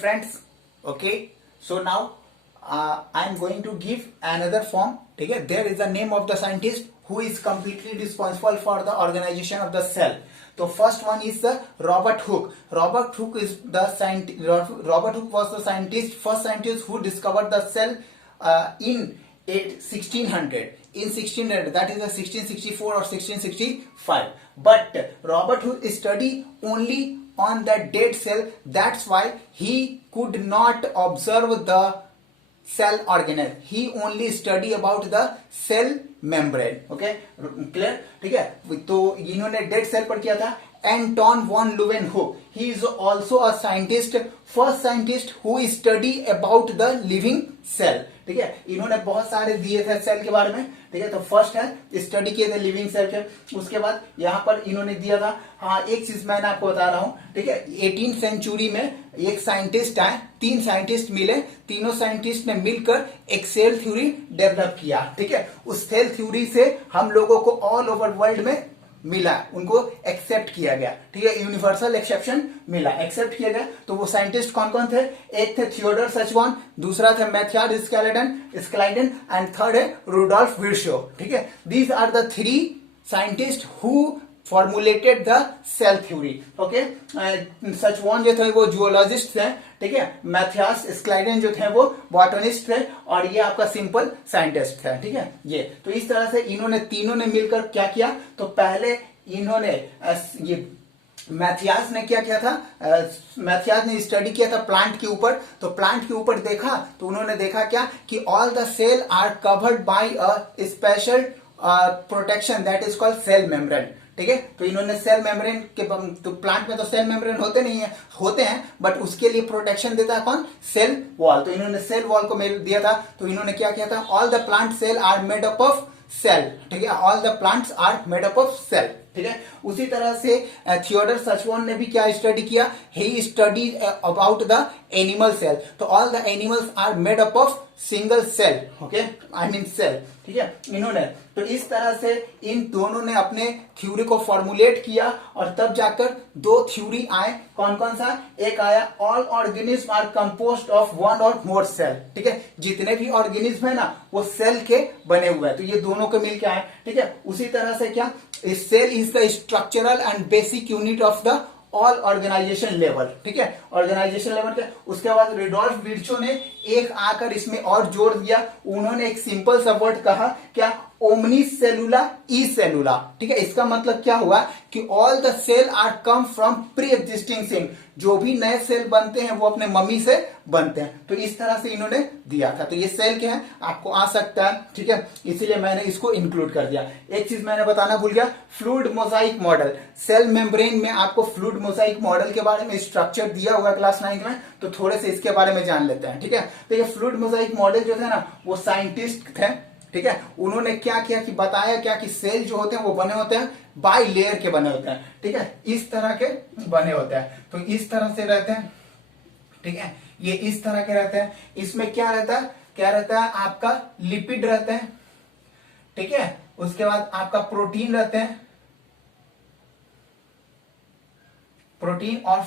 friends. Okay, so now I am going to give another form. ठीक है, there is the name of the scientist who is completely responsible for the organization of the cell. So first one is the Robert Hooke. Robert Hooke is the scientist. Robert Hooke was the first scientist who discovered the cell in 1600. In 1600, that is the 1664 or 1665. But Robert Hooke studied only on the dead cell. That's why he could not observe the cell organelle. He only study about the cell membrane. Okay, clear? ठीक है, तो इन्होंने dead cell पर किया था. Anton von Leeuwenhoek. He is also a scientist, first scientist who study about the living cell. ठीक है, इन्होंने बहुत सारे दिए थे सेल के बारे में. ठीक है, तो फर्स्ट है स्टडी किए थे लिविंग सेल के. उसके बाद यहाँ पर इन्होंने दिया था. हाँ, एक चीज मैंने आपको बता रहा हूँ. ठीक है, 18th सेंचुरी में एक साइंटिस्ट आए, 3 साइंटिस्ट मिले, तीनों साइंटिस्ट ने मिलकर एक सेल थ्योरी डेवलप किया. ठीक है, उस सेल थ्योरी से हम लोगों को ऑल ओवर वर्ल्ड में मिला, उनको एक्सेप्ट किया गया. ठीक है, यूनिवर्सल एक्सेप्शन मिला, एक्सेप्ट किया गया. तो वो साइंटिस्ट कौन कौन थे? एक थे थियोडर सचवान, दूसरा थे मैथियाड स्क्लाइडन एंड थर्ड है रुडोल्फ विर्शो. ठीक है, these are the 3 scientist who formulated the cell theory. Okay, Schwann जो थे वो जियोलॉजिस्ट थे. ठीक है, मैथियास स्क्लाइडन जो थे वो बॉटनिस्ट थे, और ये आपका सिंपल साइंटिस्ट थे. ठीक है, ये तो इस तरह से इन्होंने तीनों ने मिलकर क्या किया? तो पहले इन्होंने ये मैथियास ने क्या किया था? मैथियास ने स्टडी किया था प्लांट के ऊपर. तो प्लांट के ऊपर देखा तो उन्होंने देखा क्या कि all the cell are covered by a special protection that is called cell membrane. ठीक है, तो इन्होंने सेल मेम्ब्रेन के, तो प्लांट में तो सेल मेम्ब्रेन होते नहीं है, होते हैं, बट उसके लिए प्रोटेक्शन देता है कौन? Cell wall. तो इन्होंने सेल वॉल को दिया था. तो इन्होंने क्या किया था? All the plant cell are made up of cell. ठीक है, all the plants are made up of cell. ठीक है, उसी तरह से थियोडर सचवान ने भी क्या स्टडी किया? He study about the animal cell. तो all the animals are made up of single cell. Okay, I mean cell. ठीक है, इन्होंने तो इस तरह से इन दोनों ने अपने थ्योरी को फॉर्मुलेट किया, और तब जाकर 2 थ्योरी आए. कौन कौन सा? एक आया all organism are composed of 1 or more cell. ठीक है, जितने भी ऑर्गेनिज्म है ना वो सेल के बने हुए हैं. तो ये दोनों के मिलके आए. ठीक है, उसी तरह से क्या, cell is the structural and basic unit of the all organisation level. ठीक है, ऑर्गेनाइजेशन लेवल के. उसके बाद रिडोल्फ विर्चो ने एक आकर इसमें और जोड़ दिया. उन्होंने एक सिंपल सा वर्ड कहा, क्या? ओमनी सेलुला ई सेलुला. ठीक है, इसका मतलब क्या हुआ कि all the cell are come from pre existing cell. जो भी नए सेल बनते हैं वो अपने मम्मी से बनते हैं. तो इस तरह से इन्होंने दिया था. तो ये सेल क्या है आपको आ सकता है. ठीक है, इसीलिए मैंने इसको इंक्लूड कर दिया. एक चीज मैंने बताना भूल गया, fluid mosaic model. Cell membrane में आपको फ्लूइड मोजाइक मॉडल के बारे में स्ट्रक्चर दिया होगा क्लास 9 में, तो थोड़े से इसके बारे में जान लेते हैं. ठीक है, तो ये फ्लूइड मोजाइक मॉडल जो थे ना वो साइंटिस्ट थे. ठीक है, उन्होंने क्या किया कि बताया क्या कि सेल जो होते हैं वो बने होते हैं बाई लेयर के बने होते हैं. ठीक है, इस तरह के बने होते हैं. तो इस तरह से रहते हैं. ठीक है, ये इस तरह के रहते हैं. इसमें क्या रहता है? क्या रहता है? आपका लिपिड रहते हैं. ठीक है, उसके बाद आपका प्रोटीन रहते हैं, प्रोटीन और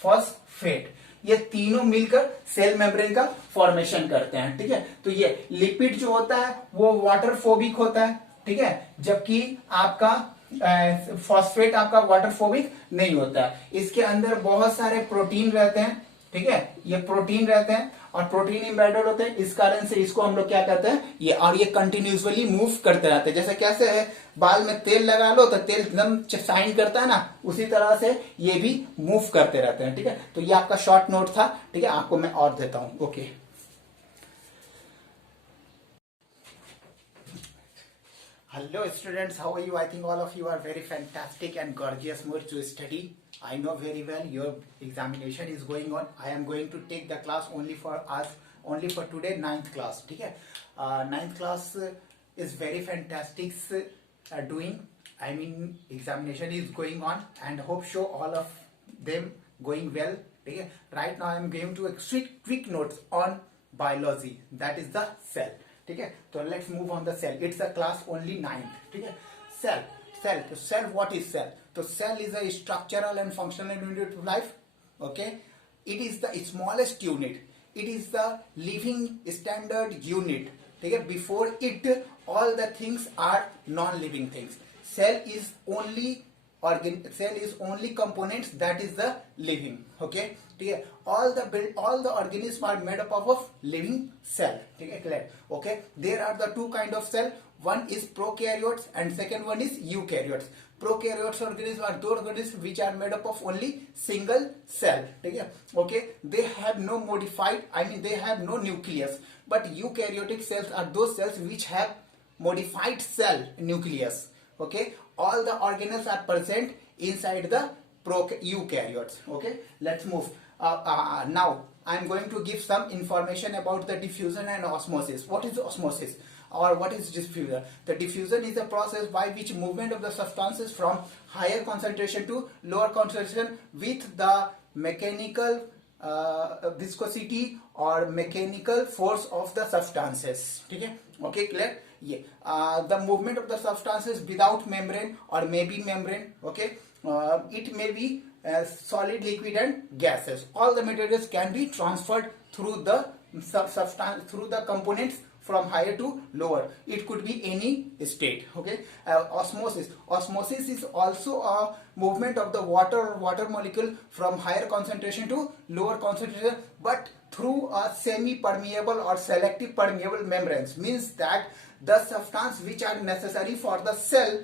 फॉस्फेट. ये तीनों मिलकर सेल मेम्ब्रेन का फॉर्मेशन करते हैं. ठीक है, तो ये लिपिड जो होता है वो वाटरफोबिक होता है. ठीक है, जबकि आपका फॉस्फेट आपका वाटरफोबिक नहीं होता है. इसके अंदर बहुत सारे प्रोटीन रहते हैं. ठीक है, ये प्रोटीन रहते हैं और प्रोटीन एम्बेडेड होते हैं. इस कारण से इसको हम लोग क्या कहते हैं ये, और ये कंटिन्यूसली मूव करते रहते हैं. जैसे कैसे है, बाल में तेल लगा लो तो तेल एकदम शाइन करता है ना, उसी तरह से ये भी मूव करते रहते हैं. ठीक है, तो ये आपका शॉर्ट नोट था. ठीक है, आपको मैं और देता हूं. Okay, hello students, how are you? I think all of you are very fantastic and gorgeous mood to study. I know very well your examination is going on. I am going to take the class only for today, 9th class. ठीक है, 9th class is very fantastic doing. I mean examination is going on and hope so all of them going well. ठीक है, right now I am going to quick notes on biology, that is the cell. ठीक है, तो let's move on the cell. It's a class only 9th. ठीक है, cell. तो cell, what is cell? तो cell is a structural and functional unit of life. Okay, it is the smallest unit, it is the living standard unit. Okay, before it all the things are non-living things. Cell is only cell is only components that is the living. Okay, all the organisms are made up of living cell. Okay, clear? Okay, there are the two kind of cell. One is prokaryotes and second one is eukaryotes. Prokaryotes organisms are those organisms which are made up of only single cell. Okay, they have no modified, I mean they have no nucleus. But eukaryotic cells are those cells which have modified cell nucleus. Okay, all the organelles are present inside the eukaryotes. Okay, let's move. Now I am going to give some information about the diffusion and osmosis. What is osmosis or what is diffusion? The diffusion is a process by which movement of the substances from higher concentration to lower concentration with the mechanical viscosity or mechanical force of the substances. Okay, clear? Yeah. The movement of the substances without membrane or maybe membrane. Okay, it may be solid, liquid and gases. All the materials can be transferred through the substance, through the components from higher to lower. It could be any state. Okay, osmosis is also a movement of the water molecule from higher concentration to lower concentration, but through a semi-permeable or selective permeable membranes. Means that the substance which are necessary for the cell,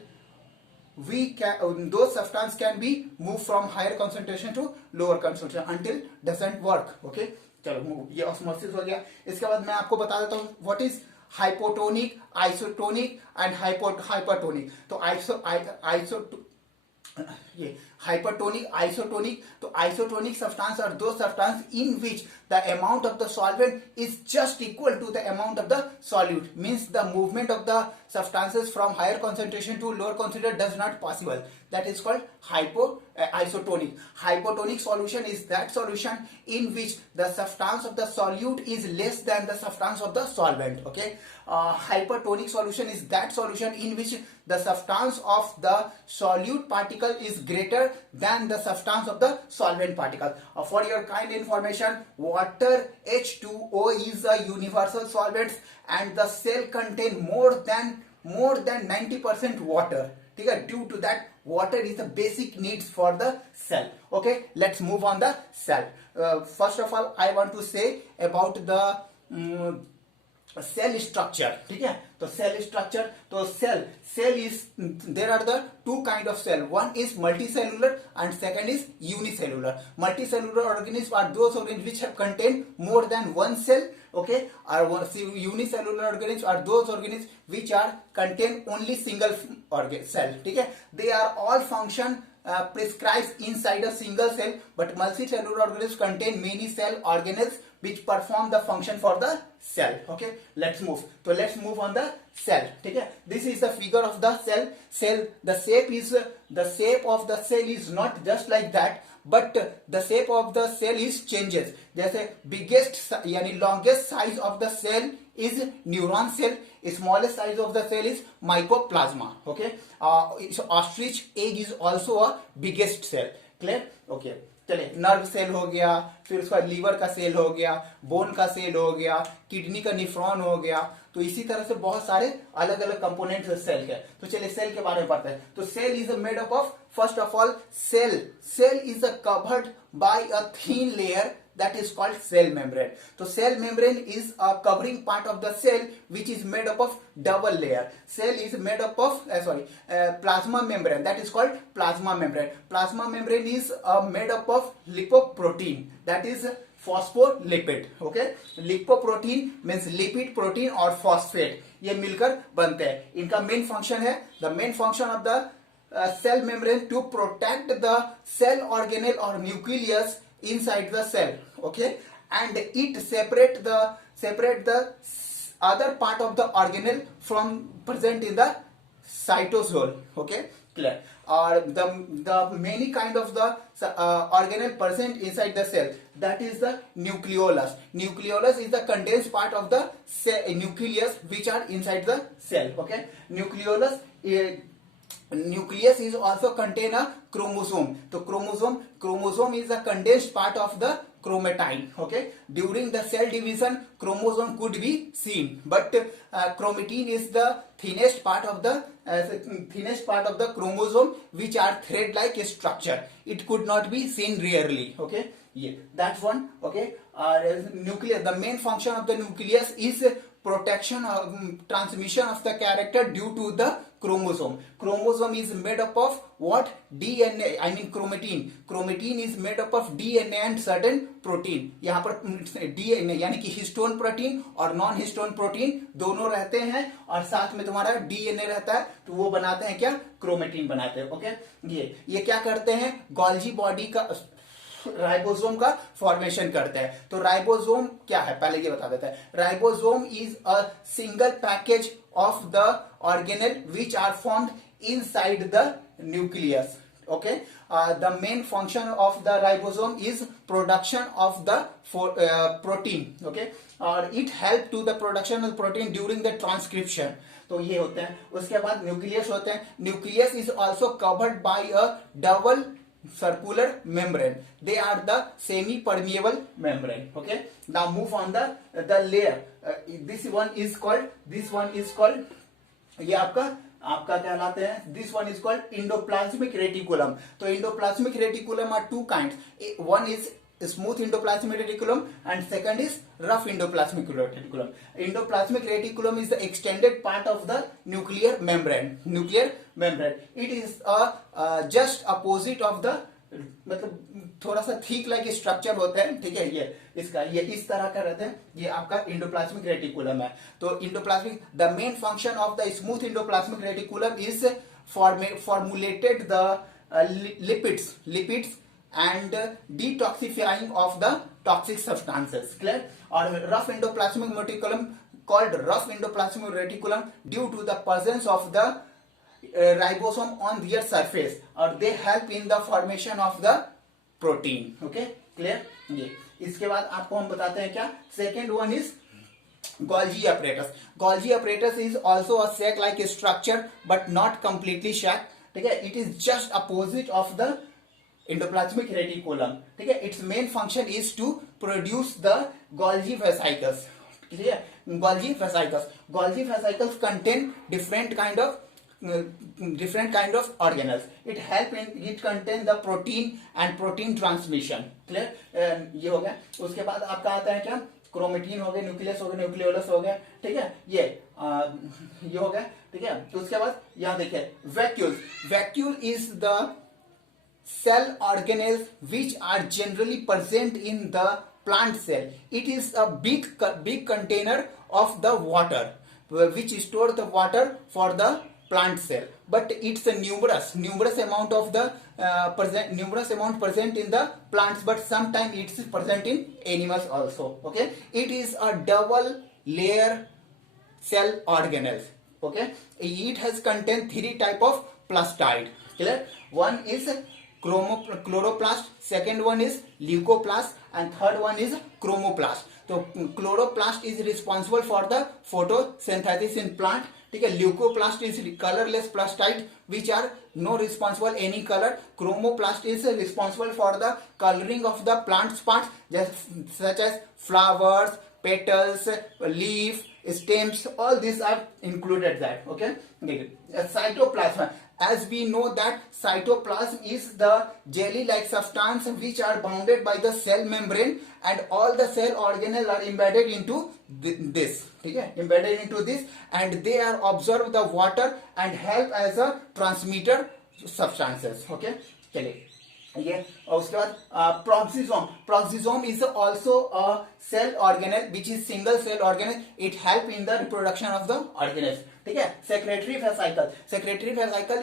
those substance can be moved from higher concentration to lower concentration until doesn't work. Okay, चलो ये osmosis हो गया. इसके बाद मैं आपको बता देता हूँ what is hypotonic, isotonic and hypertonic. तो ये hypertonic, isotonic. So isotonic substance are those substance in which the amount of the solvent is just equal to the amount of the solute. Means the movement of the substances from higher concentration to lower concentration does not possible. That is called isotonic. Hypotonic solution is that solution in which the substance of the solute is less than the substance of the solvent. Okay, hypertonic solution is that solution in which the substance of the solute particle is greater than the substance of the solvent particle. For your kind information, water H2O is a universal solvent and the cell contain more than 90% water. Due to that, water is the basic needs for the cell. Okay, let's move on the cell. First of all, I want to say about the cell structure. So cell structure, so cell is, there are the two kind of cell. One is multicellular and second is unicellular. Multicellular organisms are those organisms which have contain more than one cell. Okay, or unicellular organisms are those organisms which are contain only single cell. They are all function prescribed inside a single cell, but multicellular organisms contain many cell organelles which perform the function for the cell. Okay, let's move. So let's move on the cell. This is the figure of the cell. The shape of the cell is not just like that, but the shape of the cell is changes. जैसे biggest यानी longest size of the cell is neuron cell. Smallest size of the cell is mycoplasma. Okay, so ostrich egg is also a biggest cell. Clear? Okay. चले, nerve cell हो गया, फिर उसका liver का cell हो गया, bone का cell हो गया, किडनी का निफ्रॉन हो गया. तो इसी तरह से बहुत सारे अलग अलग कंपोनेंट्स सेल के. तो चलिए सेल के बारे में पढ़ते हैं. तो cell is made up of, first of all cell is covered by a thin layer that is called cell membrane. So cell membrane is a covering part of the cell which is made up of double layer. Cell is made up of plasma membrane, that is called plasma membrane. Plasma membrane is made up of lipoprotein, that is phospholipid. Okay, lipoprotein means lipid protein or phosphate. ये मिलकर बनते हैं. इनका main function है, the main function of the cell membrane to protect the cell organelle or nucleus inside the cell. Okay, and it separate the other part of the organelle from present in the cytosol. Okay, clear? Or the many kind of the organelle present inside the cell, that is the nucleolus. Nucleolus is the condensed part of the cell, nucleus which are inside the cell. Okay, nucleus is also contain a chromosome. So chromosome is a condensed part of the chromatin. Okay, during the cell division, chromosome could be seen, but chromatin is the thinnest part of the chromosome, which are thread like structure. It could not be seen rarely. Okay, yeah, that's one. Okay, nucleus, the main function of the nucleus is protection or transmission of the character due to the chromosome. Chromosome is made up of what? DNA, I mean chromatin. Chromatin is made up of DNA and certain protein. यहाँ पर DNA यानी कि histone protein और non histone protein दोनों रहते हैं, और साथ में तुम्हारा DNA रहता है, तो वो बनाते हैं क्या? क्रोमेटिन बनाते हैं. ओके, ये क्या करते हैं? गोल्जी बॉडी का राइबोसोम का फॉर्मेशन करते हैं. तो राइबोसोम क्या है पहले ये बता देते हैं. Ribosome is a single package of the organelle which are formed inside the nucleus. Okay, the main function of the ribosome is production of the protein. Okay, और it help to the production of protein during the transcription. तो ये होते हैं. उसके बाद nucleus होते हैं. Nucleus is also covered by a double circular membrane. They are the semi-permeable membrane. Okay, now move on the layer. This one is called ये आपका कहलाते हैं. This one is called endoplasmic reticulum. तो endoplasmic reticulum are two kinds. One is smooth endoplasmic reticulum and second is rough endoplasmic reticulum. Endoplasmic reticulum is the extended part of the nuclear membrane. It is just opposite of the, मतलब थोड़ा सा thick like structure होता है. ठीक है, ये इस तरह का रहता है. ये आपका इंडोप्लाज्मिक रेटिकुलम है. तो endoplasmic, the main function of the smooth endoplasmic reticulum is formulated the lipids and detoxifying of the toxic substances. Clear? Or rough endoplasmic reticulum, called rough endoplasmic reticulum due to the presence of the ribosome on their surface, or they help in the formation of the protein. Okay, clear? ये इसके बाद आपको हम बताते हैं क्या. Second one is Golgi apparatus. Golgi apparatus is also a sac-like structure but not completely sac. ठीक है, it is just opposite of the endoplasmic reticulum. ठीक है, its main function is to produce the Golgi vesicles. ठीक है, Golgi vesicles contain different kind of organelles. It contain the protein and protein transmission. Clear? ये हो गया. उसके बाद आपका आता है क्या? क्रोमेटिन हो गया, न्यूक्लियस हो गया, न्यूक्लियोलस हो गया. ठीक है, ये हो गया. ठीक है, तो उसके बाद यहाँ देखिए vacuole is the cell organelles which are generally present in the plant cell. It is a big container of the water which store the water for the plant cell, but it's a numerous amount of the present in the plants, but sometimes it's present in animals also. Okay, it is a double layer cell organelles. Okay, it has contained three type of plastide. Clear? One is chloroplast, second one is leucoplast, and third one is chromoplast. So chloroplast is responsible for the photosynthesis in plant. ठीक है, leucoplast is colorless plastide which are no responsible any color. Chromoplast is responsible for the coloring of the plant's parts, such as flowers, petals, leaf, stems. All these are included that. Okay, cytoplasm. As we know that cytoplasm is the jelly-like substance which are bounded by the cell membrane, and all the cell organelles are embedded into this. ठीक है, embedded into this, and they are absorb the water and help as a transmitter substances. Okay, चलिए ये. और उसके बाद proxisome is also a cell organelle which is single cell organelle. It help in the reproduction of the organelles. ठीक है, secretory vesicle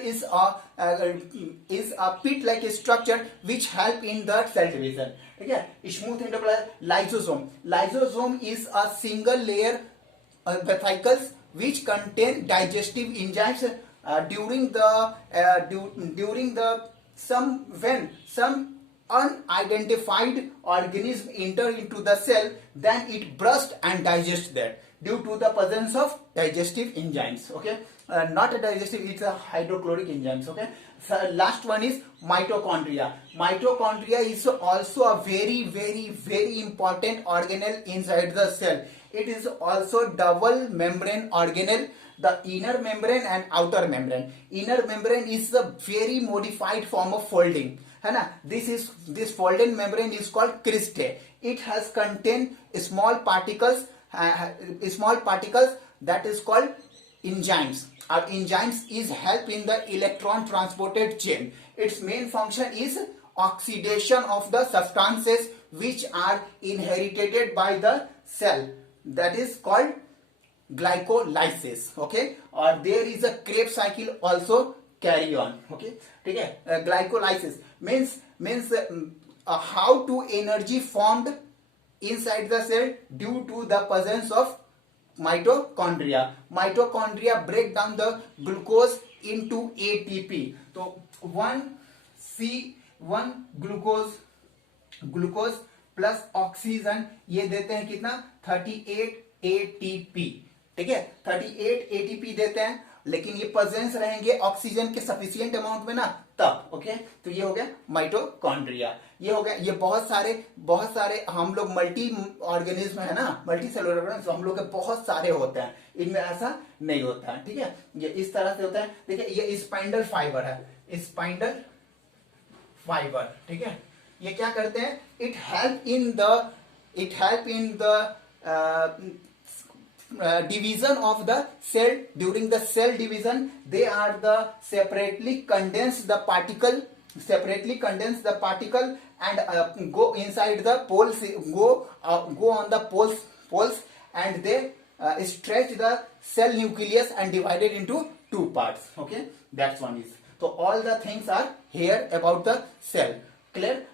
is a pit like structure which help in the cell division. ठीक है, smooth endoplasm. Lysosome is a single layer vesicles which contain digestive enzymes. When some unidentified organism enter into the cell, then it bursts and digests that due to the presence of digestive enzymes. Okay, not a digestive, it's a hydrochloric enzymes. Okay, so last one is mitochondria. Mitochondria is also a very important organelle inside the cell. It is also double membrane organelle, the inner membrane and outer membrane. Inner membrane is a very modified form of folding, है ना. This folded membrane is called cristae. It has contain small particles that is called enzymes. Our enzymes is help in the electron transported chain. Its main function is oxidation of the substances which are inherited by the cell, that is called glycolysis. Okay, or there is a Krebs cycle also carry on. Okay, okay. Glycolysis means how to energy formed inside the cell due to the presence of mitochondria. Mitochondria break down the glucose into ATP. So 1C1 glucose plus oxygen ये देते हैं कितना 38 ATP. ठीक है, 38 ATP देते हैं, लेकिन ये प्रेजेंस रहेंगे ऑक्सीजन के सफिशिएंट अमाउंट में ना तब. ओके, तो ये हो गया माइटोकॉन्ड्रिया. ये हो गया. ये बहुत सारे हम लोग मल्टी ऑर्गेनिज्म है ना, मल्टी सेलुलर ऑर्गेनिज्म हम लोग के बहुत सारे होते हैं. इनमें ऐसा नहीं होता है. ठीक है, ये इस तरह से होता है. देखिए ये स्पाइंडल फाइबर है, स्पाइंडल फाइबर. ठीक है, ये क्या करते हैं, it help in the division of the cell. During the cell division they are the separately condense the particle and go inside the poles, go on the poles and they stretch the cell nucleus and divide it into two parts. Okay, that's one is. So all the things are here about the cell. Clear?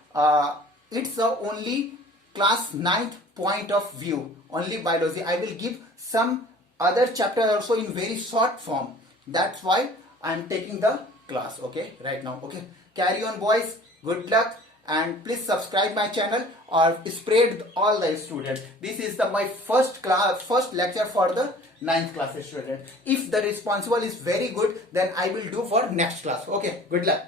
It's only class 9th point of view, only biology. I will give some other chapter also in very short form. That's why I am taking the class. Okay, right now. Okay, carry on boys. Good luck and please subscribe my channel or spread all the students. This is my first lecture for the 9th class student. If the responsible is very good, then I will do for next class. Okay, good luck.